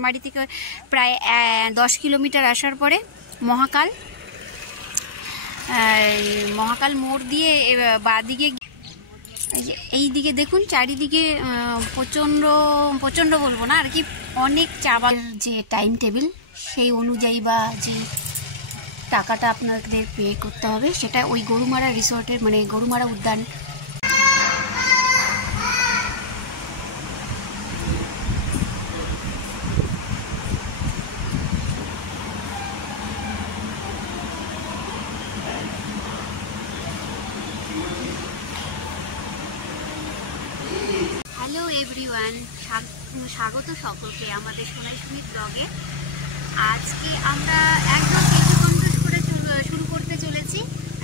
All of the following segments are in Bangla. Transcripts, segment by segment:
বাড়ি থেকে প্রায় 10 কিলোমিটার আসার পরে মহাকাল মোড় দিয়ে বাদিকে এই দিকে দেখুন চারিদিকে প্রচণ্ড প্রচণ্ড বলবো না আর কি, অনেক চা বাগানের যে টাইম টেবিল সেই অনুযায়ী বা যে টাকাটা আপনাদের পে করতে হবে সেটা ওই গরুমারা রিসর্টের মানে গরুমারা উদ্যান। হ্যালো এভরিওয়ান, স্বাগত সকলকে আমাদের সোনাই সুমিত ব্লগে। আজকে আমরা একদম কিছু কন্টেস্ট করে শুরু করতে চলেছি।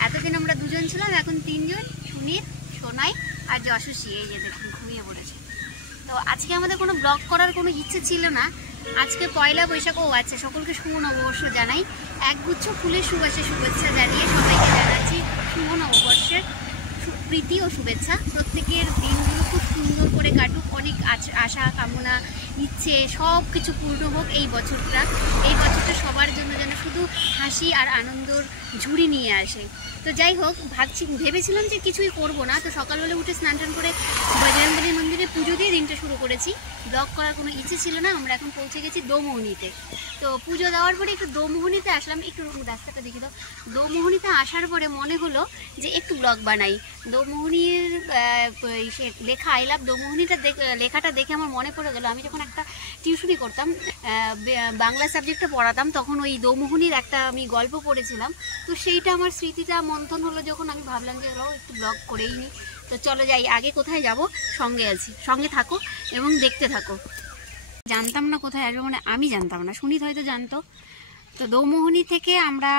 এতদিন আমরা দুজন ছিলাম, এখন তিনজন, সুমিত, সোনাই আর যশস্বী। এই যে দেখুন ঘুমিয়ে পড়েছে। তো আজকে আমাদের কোনো ব্লগ করার কোনো ইচ্ছে ছিল না। আজকে পয়লা বৈশাখ। ও আচ্ছা, সকলকে শুভ নববর্ষ জানাই। একগুচ্ছ ফুলের সুবাসে শুভেচ্ছা জানিয়ে সবাইকে জানাচ্ছি শুভ নববর্ষের প্রীতি ও শুভেচ্ছা। প্রত্যেকের দিনগুলো খুব সুন্দর করে কাটুক, অনেক আশা কামনা ইচ্ছে সব কিছু পূর্ণ হোক এই বছরটা সবার জন্য যেন শুধু হাসি আর আনন্দর ঝুড়ি নিয়ে আসে। তো যাই হোক, ভেবেছিলাম যে কিছুই করব না। তো সকালবেলা উঠে স্নান টান করে বজরংবলী মন্দিরে পুজো দিয়ে দিনটা শুরু করেছি। ব্লগ করার কোনো ইচ্ছে ছিল না। আমরা এখন পৌঁছে গেছি দোমোহনীতে। তো পুজো দেওয়ার পরে একটু দোমোহনীতে আসলাম। একটু রাস্তাটা দেখে দাও। দোমোহনীতে আসার পরে মনে হলো যে একটু ব্লগ বানাই। দোমোহনীর লেখা আই লাভ দোমোহনীটা লেখাটা দেখে আমার মনে পড়ে গেল, আমি যখন একটা টিউশনি করতাম, বাংলা সাবজেক্টটা পড়াতাম, তখন ওই দোমোহনীর একটা আমি গল্প পড়েছিলাম। তো সেইটা আমার স্মৃতিটা মন্থন হলো, যখন আমি ভাবলাম যে একটু ব্লগ করেই নিই। তো চলো যাই, আগে কোথায় যাব, সঙ্গে আছি, সঙ্গে থাকো এবং দেখতে থাকো। জানতাম না কোথায় আসবো, মানে আমি জানতাম না, সুনীত হয়তো জানতো। তো দোমোহনী থেকে আমরা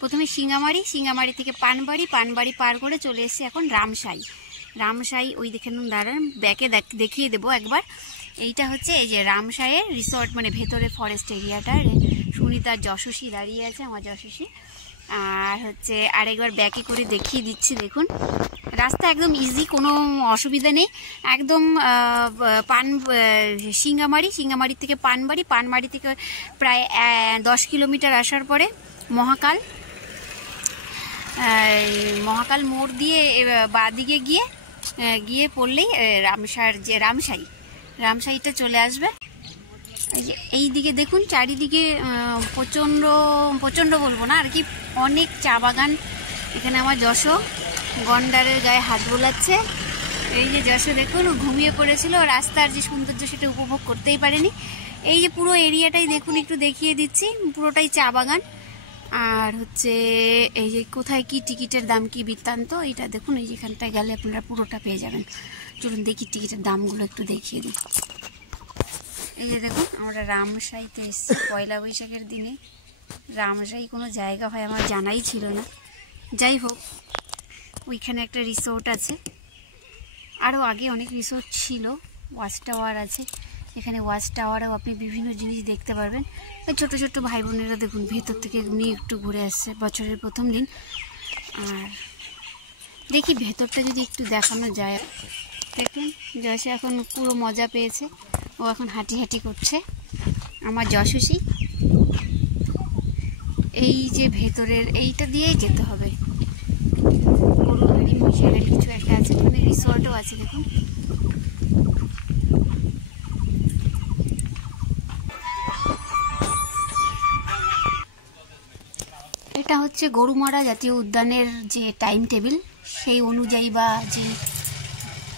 প্রথমে সিঙ্গামারি থেকে পানবাড়ি পার করে চলে এসেছি এখন রামসাই। ওই দেখে দাঁড়ান, ব্যাকে দেখিয়ে দেবো একবার। এইটা হচ্ছে এই যে রামসাইয়ের রিসর্ট, মানে ভেতরে ফরেস্ট এরিয়াটা। সুনীত আর যশস্বী দাঁড়িয়ে আছে, আমার যশস্বী। আর হচ্ছে আরেকবার ব্যাকে করে দেখিয়ে দিচ্ছি। দেখুন রাস্তা একদম ইজি, কোনো অসুবিধা নেই। একদম সিঙ্গামারি থেকে পানবাড়ি থেকে প্রায় 10 কিলোমিটার আসার পরে মহাকাল মোড় দিয়ে বাদিকে গিয়ে পড়লেই রামসাইটা চলে আসবে। এই দিকে দেখুন চারিদিকে প্রচণ্ড বলবো না আর কি, অনেক চা বাগান। এখানে আমার যশ গন্ডারের গায়ে হাত বোলাচ্ছে। এই যে যশ দেখুন, ঘুমিয়ে পড়েছিল, রাস্তার যে সৌন্দর্য সেটা উপভোগ করতেই পারেনি। এই যে পুরো এরিয়াটাই দেখুন, একটু দেখিয়ে দিচ্ছি, পুরোটাই চা বাগান। আর হচ্ছে এই যে কোথায় কি টিকিটের দাম কি বৃত্তান্ত, এইটা দেখুন। এই যেখানটায় গেলে আপনারা পুরোটা পেয়ে যাবেন। চলুন দেখি টিকিটের দামগুলো একটু দেখিয়ে দিই। এই যে দেখুন, আমরা রামসাইতে এসেছি পয়লা বৈশাখের দিনে। রামসাই কোনো জায়গা হয় আমার জানাই ছিল না। যাই হোক, ওইখানে একটা রিসোর্ট আছে, আরও আগে অনেক রিসোর্ট ছিল। ওয়াচ টাওয়ার আছে, এখানে ওয়াচ টাওয়ারেও আপনি বিভিন্ন জিনিস দেখতে পারবেন। ছোট ছোট ভাই বোনেরা দেখুন ভেতর থেকে উনি একটু ঘুরে আসছে, বছরের প্রথম দিন। আর দেখি ভেতরটা যদি একটু দেখানো যায়। দেখুন যশে এখন পুরো মজা পেয়েছে, ও এখন হাঁটি করছে। আমার যশস্বী এই যে ভেতরের এইটা দিয়েই যেতে হবে। গরু গাড়ি মহিষের গাড়ি কিছু একটা আছে, মানে রিসর্টও আছে দেখুন। এটা হচ্ছে গরুমারা জাতীয় উদ্যানের যে টাইম টেবিল সেই অনুযায়ী বা যে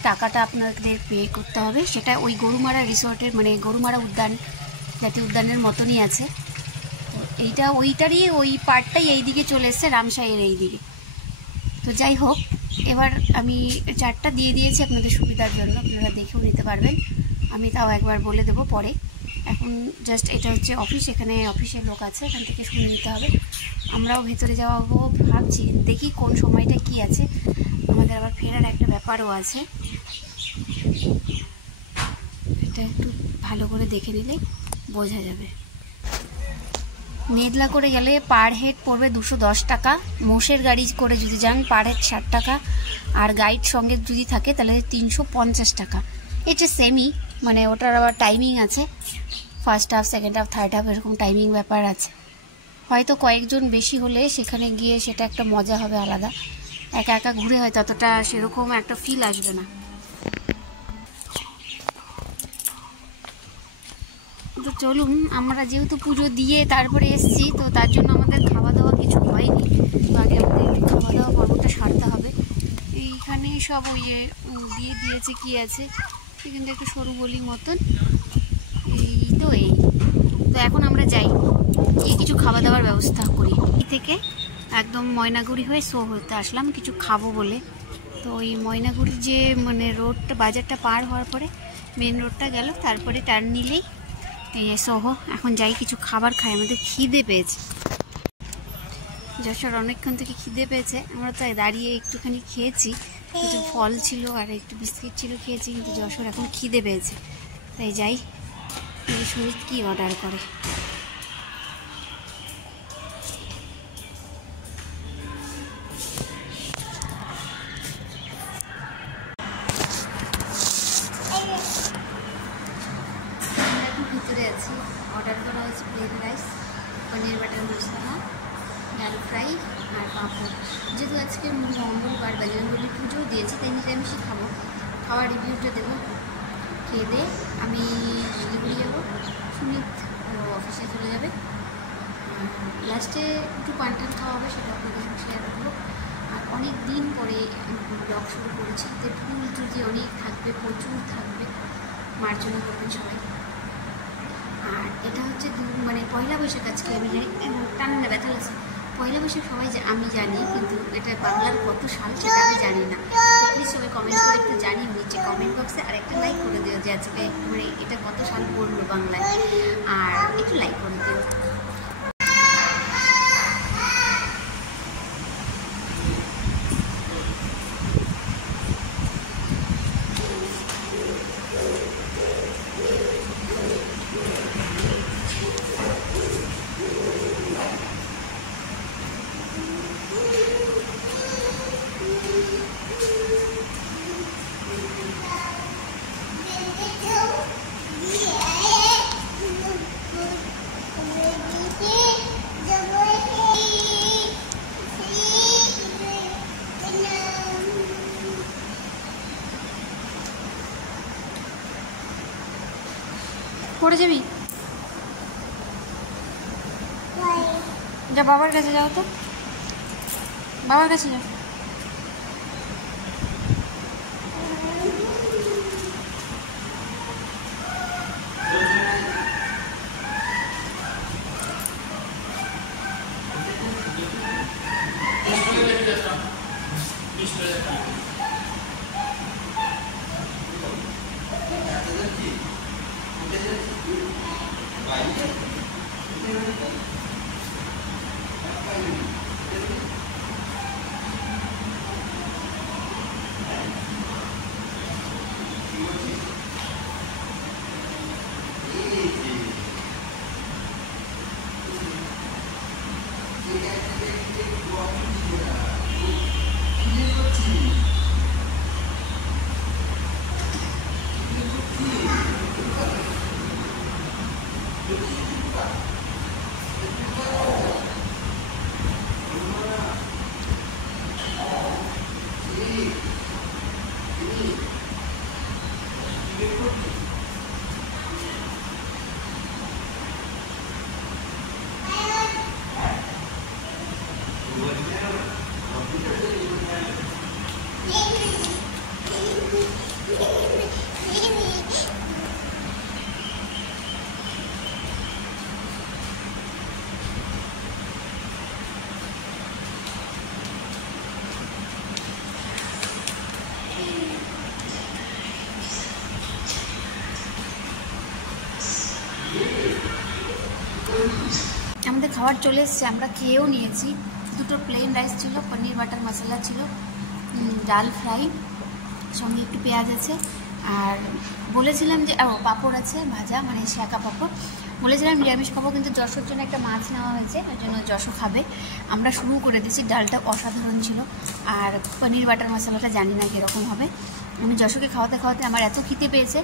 টাকাটা আপনাদের পে করতে হবে সেটা ওই গরুমারা রিসর্টের মানে গরুমারা উদ্যান জাতীয় উদ্যানের মতনই আছে। তো এইটা ওইটারই ওই পার্টটাই এই দিকে চলে এসছে, রামসাইয়ের এই দিকে। তো যাই হোক, এবার আমি চার্টটা দিয়ে দিয়েছি আপনাদের সুবিধার জন্য, আপনারা দেখেও নিতে পারবেন। আমি তাও একবার বলে দেবো পরে। এখন জাস্ট এটা হচ্ছে অফিস, এখানে অফিসের লোক আছে, এখান থেকে শুনে নিতে হবে। আমরাও ভেতরে যাওয়াবো ভাবছি, দেখি কোন সময়টা কি আছে। আমাদের আবার ফেরার একটা ব্যাপারও আছে, এটা একটু ভালো করে দেখে নিলে বোঝা যাবে। মেদলা করে গেলে পার হেড পড়বে 210 টাকা। মোষের গাড়ি করে যদি যান পার হেড 60 টাকা। আর গাইড সঙ্গে যদি থাকে তাহলে 350 টাকা। এটা সেমই, মানে ওটার আবার টাইমিং আছে। First half, second half, third half এরকম টাইমিং ব্যাপার আছে। হয়তো কয়েকজন বেশি হলে সেখানে গিয়ে সেটা একটা মজা হবে আলাদা, একা একা ঘুরে হয়তো অতটা সেরকম একটা ফিল আসবে না। তো চলুন, আমরা যেহেতু পুজো দিয়ে তারপরে এসেছি, তো তার জন্য আমাদের খাওয়া দাওয়া কিছু হয়নি। তো আগে আমাদের খাওয়া দাওয়া পর্বটা সারতে হবে। এইখানে সব ওই দিয়ে দিয়েছে, কি আছে এখানটা একটু সরু গলি মতন, এই তো এখন আমরা যাই, গিয়ে কিছু খাওয়া দাওয়ার ব্যবস্থা করি। এই থেকে একদম ময়নাগুড়ি হয়ে শো হতে আসলাম কিছু খাবো বলে। তো ওই ময়নাগুড়ির যে মানে রোডটা, বাজারটা পার হওয়ার পরে মেন রোডটা গেল, তারপরে টার্ন নিলেই এই সোহো। এখন যাই কিছু খাবার খাই, আমাদের খিদে পেয়েছে। যশোর অনেকক্ষণ থেকে খিদে পেয়েছে, আমরা তো দাঁড়িয়ে একটুখানি খেয়েছি, কিছু ফল ছিল আর একটু বিস্কিট ছিল খেয়েছি, কিন্তু যশোর এখন খিদে পেয়েছে। তাই যাই, সুমিত কি অর্ডার করে। ভিতরে আছি, অর্ডার করা হয়েছে প্লেন রাইস, পনির বাটার মশলা, ডাল ফ্রাই আর পাঁপড়। যেহেতু আজকে মঙ্গলবার, বজরঙ্গবলী পুজো দিয়েছি, তাই নিরামিষই খাবো। খাওয়ার রিভিউটা দেবো। খেয়ে দিয়ে আমি শিলিগুড়ি যাবো, সুমিত অফিসে চলে যাবে। লাস্টে একটু পানটান খাওয়া হবে, সেটা আপনাদের সঙ্গে শেয়ার করবো। আর অনেক দিন পরে ব্লগ শুরু করেছি, তো ফুল যদি অনেক থাকবে, প্রচুর থাকবে, মার্জনা করবেন সবাই। আর এটা হচ্ছে মানে পয়লা বৈশাখ আজকে, আমি জানি টান্না ব্যথা লাগছে। পয়লা বৈশাখ সবাই আমি জানি, কিন্তু এটা বাংলার কত সাল সেটা আমি জানি না। তো প্লিজ সবাই কমেন্ট করে একটু জানিও নিচে কমেন্ট বক্সে, আর একটা লাইক করে দিও যে আজকে মানে এটা কত সাল পড়লো বাংলায়, আর একটু লাইক করে দিও। পড়ে যাবি, যা বাবার কাছে যাও, তো বাবার কাছে যাও। আমাদের খাবার চলে এসছে, আমরা খেয়েও নিয়েছি। দুটো প্লেন রাইস ছিল, পনির বাটার মশলা ছিল, ডাল ফ্রাই, সঙ্গে একটু পেঁয়াজ আছে, আর বলেছিলাম যে পাঁপড় আছে ভাজা, মানে শাঁকা পাঁপড়। বলেছিলাম নিরামিষ খাবো, কিন্তু যশোর জন্য একটা মাছ নেওয়া হয়েছে, ওই জন্য যশো খাবে। আমরা শুরু করে দিয়েছি, ডালটা অসাধারণ ছিল, আর পনির বাটার মশলাটা জানি না কীরকম হবে। আমি যশোকে খাওয়াতে খাওয়াতে আমার এত খিদে পেয়েছে,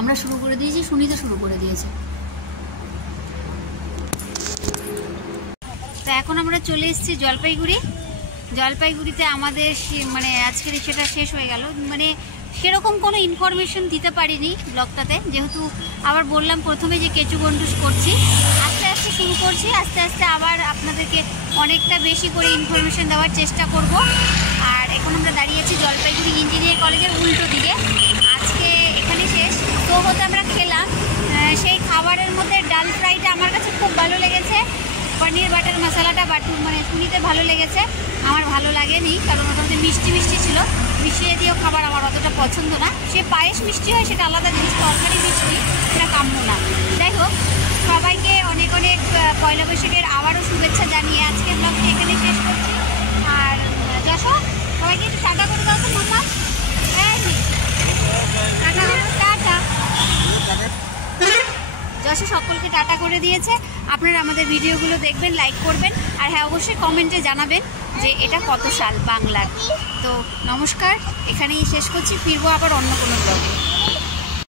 আমরা শুরু করে দিয়েছি, সুনিতা শুরু করে দিয়েছে। তো এখন আমরা চলে এসেছি জলপাইগুড়িতে আমাদের মানে আজকের সেটা শেষ হয়ে গেল। মানে সেরকম কোনো ইনফরমেশন দিতে পারিনি ব্লগটাতে, যেহেতু আবার বললাম প্রথমে যে কেঁচু গন্ডুস করছি, আস্তে আস্তে শুরু করছি, আস্তে আস্তে আবার আপনাদেরকে অনেকটা বেশি করে ইনফরমেশন দেওয়ার চেষ্টা করব। আর এখন আমরা দাঁড়িয়েছি জলপাইগুড়ি ইঞ্জিনিয়ারিং কলেজের উল্টো দিকে। আজকে এখানে শেষ তো হতে আমরা খেলাম। সেই খাবারের মধ্যে ডাল ফ্রাইটা আমার কাছে খুব ভালো লেগেছে, পনির বাটার মশলাটা মানে শুনিতে ভালো লেগেছে, আমার ভালো লাগেনি, কারণ ওটা মধ্যে মিষ্টি মিষ্টি ছিল। মিশিয়ে দিয়েও খাবার আমার অতটা পছন্দ না। সে পায়েস মিষ্টি হয় সেটা আলাদা জিনিস, তরকারি মিষ্টি সেটা কাম্য না। যাই হোক, সবাইকে অনেক অনেক পয়লা বৈশাখের আবারও শুভেচ্ছা জানিয়ে আজকের ব্লগটি এখানে শেষ করছি। আর যশো, সবাইকে একটু টাটা করে দাও তো মামা। টাটা। যশো সকলকে টাটা করে দিয়েছে। আপনারা আমাদের ভিডিওগুলো দেখবেন, লাইক করবেন, আর হ্যাঁ অবশ্যই কমেন্টে জানাবেন যে এটা কত সাল বাংলার। তো নমস্কার, এখানেই শেষ করছি, ফিরবো আবার অন্য কোনো ব্লগে।